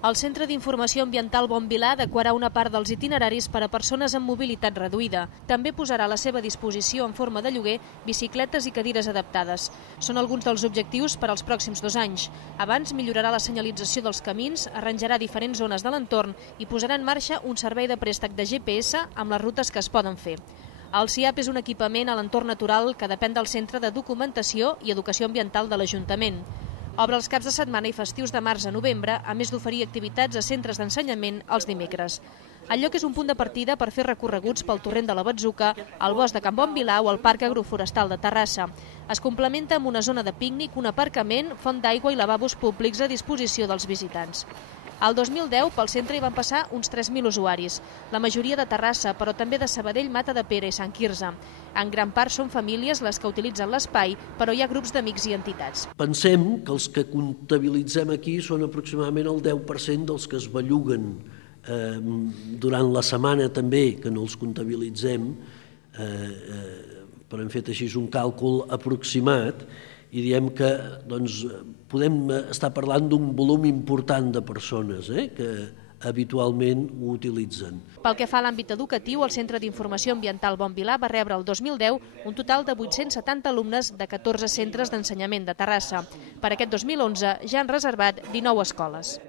El Centre d'Informació Ambiental Bon Vilar adequarà una part dels itineraris per a persones amb mobilitat reduïda. També posarà a la seva disposició en forma de lloguer bicicletes i cadires adaptades. Són alguns dels objectius per als pròxims 2 anys. Abans millorarà la senyalització dels camins, arranjarà diferents zones de l'entorn i posarà en marxa un servei de préstec de GPS amb les rutes que es poden fer. El CIAP és un equipament a l'entorn natural que depèn del Centre de Documentació i Educació Ambiental de l'Ajuntament. Obre els caps de setmana i festius de març a novembre, a més d'oferir activitats a centres d'ensenyament els dimecres. El lloc és un punt de partida per fer recorreguts pel torrent de la Batzuca, al bosc de Can Bon Vilar o al Parc Agroforestal de Terrassa. Es complementa amb una zona de pícnic, un aparcament, font d'aigua i lavabos públics a disposició dels visitants. Al 2010, pel centre hi van passar uns 3.000 usuaris, la majoria de Terrassa, però també de Sabadell, Matadepera i Sant Quirze. En gran part són famílies les que utilitzen l'espai, però hi ha grups d'amics i entitats. Pensem que els que comptabilitzem aquí són aproximadament el 10% dels que es belluguen durant la setmana també, que no els comptabilitzem, però hem fet així un càlcul aproximat i diem que podem estar parlant d'un volum important de persones que habitualment ho utilitzen. Pel que fa a l'àmbit educatiu, el Centre d'Informació Ambiental Bon Vilar va rebre el 2010 un total de 870 alumnes de 14 centres d'ensenyament de Terrassa. Per aquest 2011 ja han reservat 19 escoles.